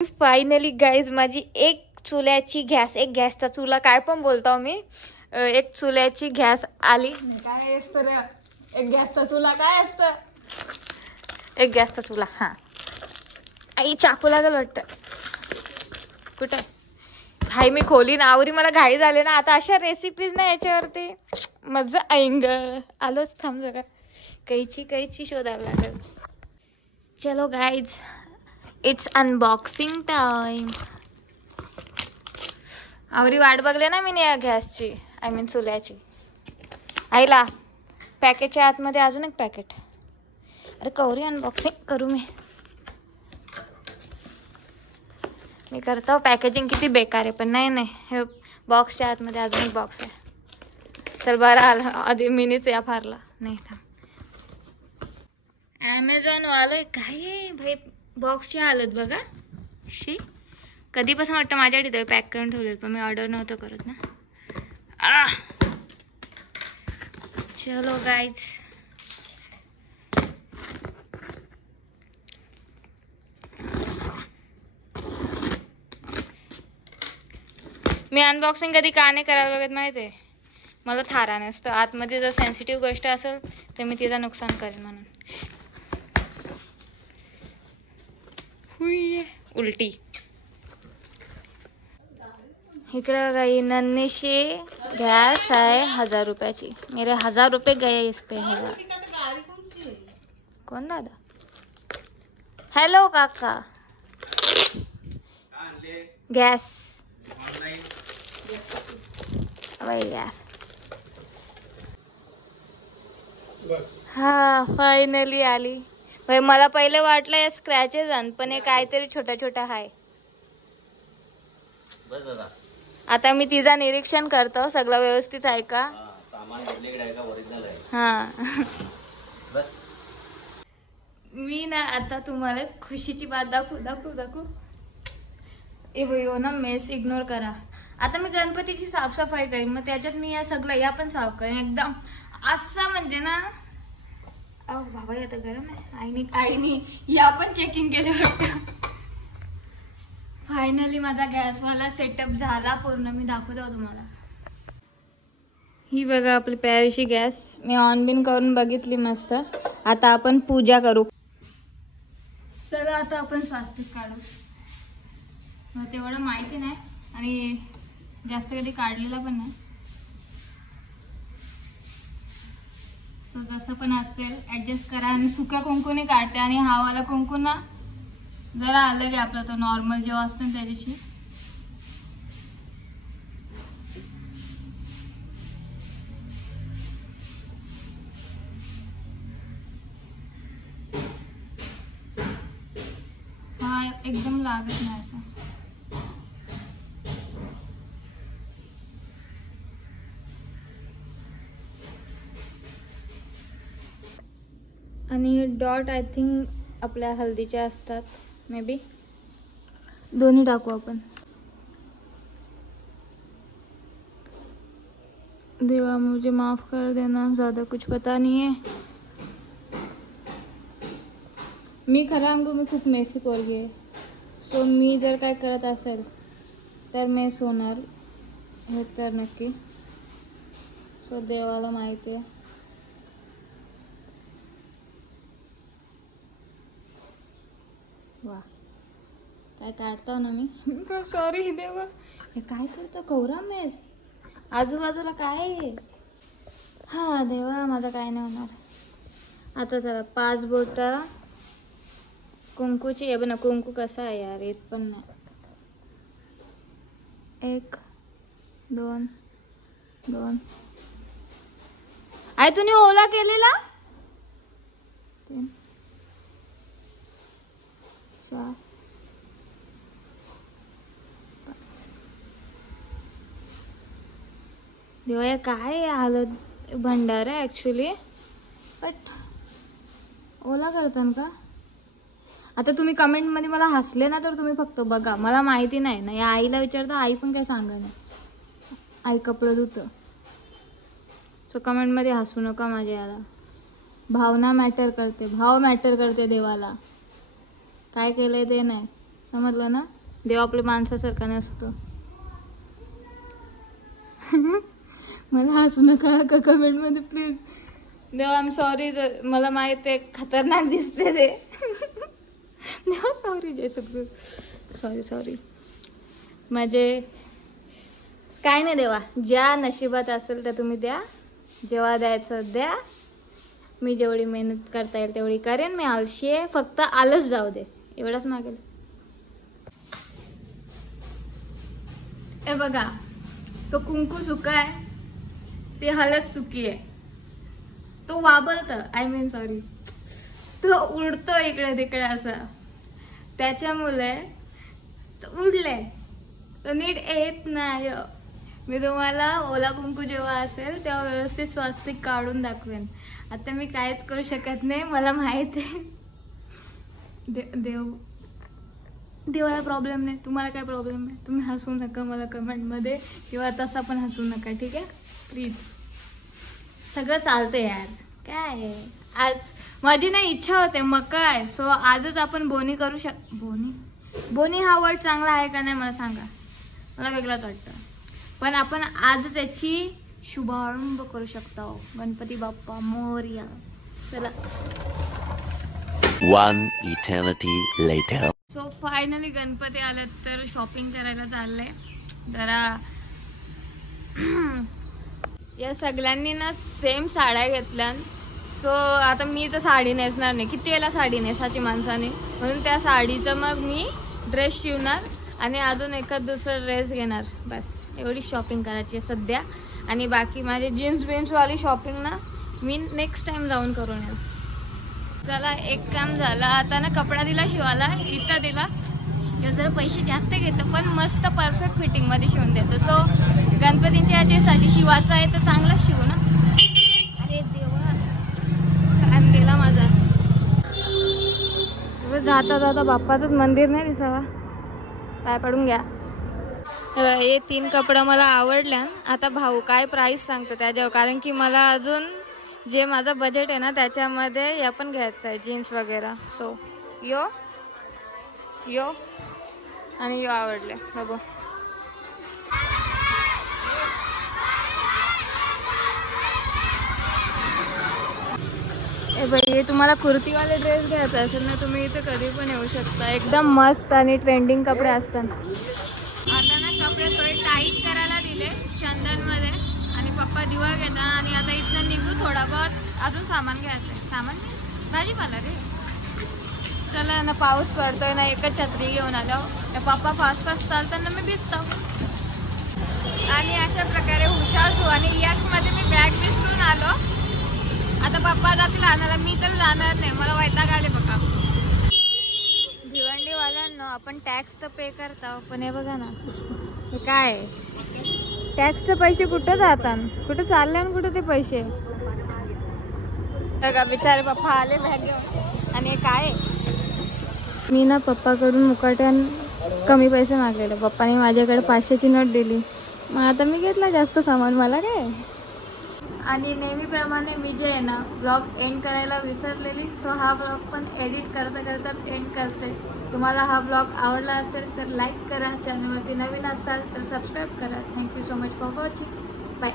Finally guys माझी एक चुल्याची gas, एक गॅसचा चुला काय पण बोलतो मी, एक चुल्याची गॅस आली. काय असतं रे एक गॅसचा चुला? काय असतं एक गॅसचा चुला? हा आई चाकू लागल वाटतं. कुठं भाई मी खोली ना आवरी, मला घाई झाले ना आता. अशा रेसिपीज ना याच्यावरती मजा ऐंग आलोच. थांब जरा कैची शोधायला लागेल. चलो गाईज इट्स अनबॉक्सिंग टाइम. आवरी वाट बघले ना मी या गॅसची, आय मीन चुल्याची. आईला पॅकेटच्या आतमध्ये अजून एक पॅकेट. अरे कवरी अनबॉक्सिंग करू मी करतो. पॅकेजिंग किती बेकार आहे, पण नाही हे बॉक्सच्या आतमध्ये अजून एक बॉक्स आहे. चल बरं आला, आधी मिनीच या फारला नाही. थांब ॲमेझॉन वालं काय आहे भाई, बॉक्सची हालत बघा शी. कधीपासून वाटतं माझ्या तिथे पॅक करून ठेवले, पण मी ऑर्डर नव्हतं करत ना. चलो गाईज मी अनबॉक्सिंग कधी का नाही करायला बघत माहिती आहे, मला थारा नसतं. आतमध्ये जर सेन्सिटिव्ह गोष्ट असेल तर मी तिचं नुकसान करेन म्हणून. उलटी इकडे काही नन्हीशी गॅस आहे 1000 रुपयाची. मेरे 1000 रुपये गए इस पे. 1000. कोण दादा? हॅलो काका. गॅस भाई यार. हा फायनली आली भाई. मला पहिले वाटलं या स्क्रॅचेस आण, पण हे काहीतरी छोट्या छोट्या आहे. आता मी तिचा निरीक्षण करतो, सगळं व्यवस्थित आहे का. हा मी ना आता तुम्हाला खुशीची बात दाखवू. ए हो ना, मेस इग्नोर करा. आता मी गणपतीची साफसफाई करीन, मग त्याच्यात मी या सगळं या पण साफ करेन एकदम असं म्हणजे ना. अहो बाबा आता गरम आहे. आईनी या पण चेकिंग केलं वाटतं. फायनली माझा गॅसवाला सेटअप झाला पूर्ण. मी दाखवतो तुम्हाला. ही बघा आपली प्यारीशी गॅस. मी ऑन बिन करून बघितली मस्त. आता आपण पूजा करू. चला आता आपण स्वास्तिक काढू. मला तेवढं माहिती नाही आणि जास्त कधी काढलेला पण नाही. सो जसं पण असेल ऍडजस्ट करा. आणि सुक्या कुंकूने काढते आणि हा वाला कुंकू ना जरा अलग आहे आपला, तो नॉर्मल जेव्हा असतो ना त्याच्याशी. हा एकदम लागत नाही असं. आणि डॉट आय थिंक आपल्या हल्दीच्या असतात, मे बी. दोन्ही टाकू आपण. देवा मुझे माफ कर देना, ज़्यादा कुछ पता नहीं है. मी खरं सांगू, मी खूप मेसी पोरगी आहे. सो मी जर काय करत असेल तर मेस होणार हे तर नक्की. सो देवाला माहिती आहे. वा काय काढता ना मी. सॉरी देवा. हे काय करतं कौरा मेस आजूबाजूला काय आहे. हा देवा माझं काय नाही होणार. आता चला 5 बोटा कुंकूची. हे ना कुंकू कसा आहे यार, येत पण नाही. 1 2 2. आई तुम्ही ओला केलेला. 3 4 5. देवा काय हालत. भंडारा आहे ॲक्च्युली, बट ओला करतान का. आता तुम्ही कमेंटमध्ये मला हसले ना तर तुम्ही फक्त बघा, मला माहिती नाही ना. या आईला विचारता, आई पण काय सांगा नाही. आई कपडे धुतं. सो कमेंटमध्ये हसू नका माझ्या याला. भावना मॅटर करते, भाव मॅटर करते देवाला. काय केलंय ते नाही. समजलं ना. देव आपल्या माणसासारखा नसतो. मला हसू नका का कमेंटमध्ये प्लीज. देवा आय एम सॉरी. मला माहित आहे खतरनाक दिसते ते. देवा सॉरी जय सद्गुरू. सॉरी. म्हणजे काय नाही देवा, ज्या नशिबात असेल तर तुम्ही द्या. जेव्हा द्यायचं द्या. मी जेवढी मेहनत करता येईल तेवढी करेन. मी आळशी आहे, फक्त आलस जाऊ दे एवढंच मागेल. ए बघा, तो कुंकू सुका आहे, ते हलस चुकी आहे. तो वाबलतं, आय मीन सॉरी, तो उडतो इकडे तिकडे असं. त्याच्यामुळे तो उडले, तो नीट येत नाही. मी तुम्हाला ओला कुंकू जेव्हा असेल तेव्हा व्यवस्थित स्वास्तिक काढून दाखवेन. आता मी काहीच करू शकत नाही, मला माहित आहे. देवाला प्रॉब्लेम नाही, तुम्हाला काय प्रॉब्लेम आहे. तुम्ही हसू नका मला कमेंटमध्ये, किंवा तसा पण हसू नका, ठीक आहे प्लीज. सगळं चालतं यार, काय आहे. आज माझी ना इच्छा होते मग काय. सो आजच आपण बोनी करू बोनी हा वर्ड चांगला आहे का नाही मला सांगा. मला वेगळाच वाटतं, पण आपण आज त्याची शुभारंभ करू शकतो. गणपती बाप्पा मोरया. चला. One eternity later. So finally Ganpati आलेत तर शॉपिंग करायला चाललंय जरा. या सगळ्यांनी ना सेम साड्या घेतल्या. सो आता मी तर साडी नेसणार नाही. किती याला साडी नेसाची माणसाने, म्हणून त्या साडीचं मग मी ड्रेस शिवणार आणि अजून एखाद दुसरा ड्रेस घेणार. बस एवढी शॉपिंग करायची आहे सध्या. आणि बाकी माझे जीन्सवाली शॉपिंग ना मी नेक्स्ट टाइम जाऊन करून येईल. चला, एक काम झालं. आता ना कपडा दिला शिवायला, इथं दिला. जरा पैसे जास्त घेतो पण मस्त परफेक्ट फिटिंगमध्ये शिवून देतो. सो गणपतींच्या याच्यासाठी शिवायचं आहे तर चांगलाच शिवू ना. अरे देवा, कान गेला माझा. जाता जाता बाप्पाचंच मंदिर नाही दिसावा. पाय पडून घ्या. हे 3 कपडा मला आवडल्या. आता भाऊ काय प्राईस सांगतो त्याच्यावर, कारण की मला अजून जे माझं बजेट आहे ना त्याच्यामध्ये या पण घ्यायचं आहे, जीन्स वगैरे. सो यो आणि यो आवडले बघू. ए बाई, हे तुम्हाला कुर्तीवाले ड्रेस घ्यायचा असेल ना, तुम्ही इथे कधी पण येऊ शकता. एकदम मस्त आणि ट्रेंडिंग कपडे असतात. आता ना कपडे थोडे टाईट करायला दिले चंदनमध्ये, आणि पप्पा दिवा घेतात. आणि आता इथनं निघू, थोडा बहुत अजून सामान घ्यायचं आहे. सामान भाजीपाला रे. चला ना, पाऊस पडतोय ना, एकच छत्री घेऊन आलो. तर पप्पा फास्ट चालताना मी भिजतो. आणि अशा प्रकारे हुशार आणि यशमध्ये मी बॅग विसरून आलो. आता पप्पा जातील आणायला, मी तर जाणार नाही, मला वैताग आले बघा. भिवंडीवाल्यांना आपण टॅक्स तर पे करतो, पण हे बघा ना, हे काय टॅक्सचे पैसे कुठं जातात, कुठं चालले आणि कुठं ते पैसे. बघा बिचारे पप्पा आले बॅग घेऊन. आणि हे काय, मी ना पप्पाकडून मुकाट्यान कमी पैसे मागलेले. पप्पाने माझ्याकडे 500ची नोट दिली. मग आता मी घेतला जास्त सामान, मला काय. आणि नेहमीप्रमाणे मी जे आहे ना ब्लॉग एंड करायला विसरलेली. सो हा ब्लॉग पण एडिट करता एंड करते. तुम्हाला हा ब्लॉग आवडला असेल तर लाईक करा. चॅनलवरती नवीन असाल तर सबस्क्राईब करा. Thank you so much for watching. Bye.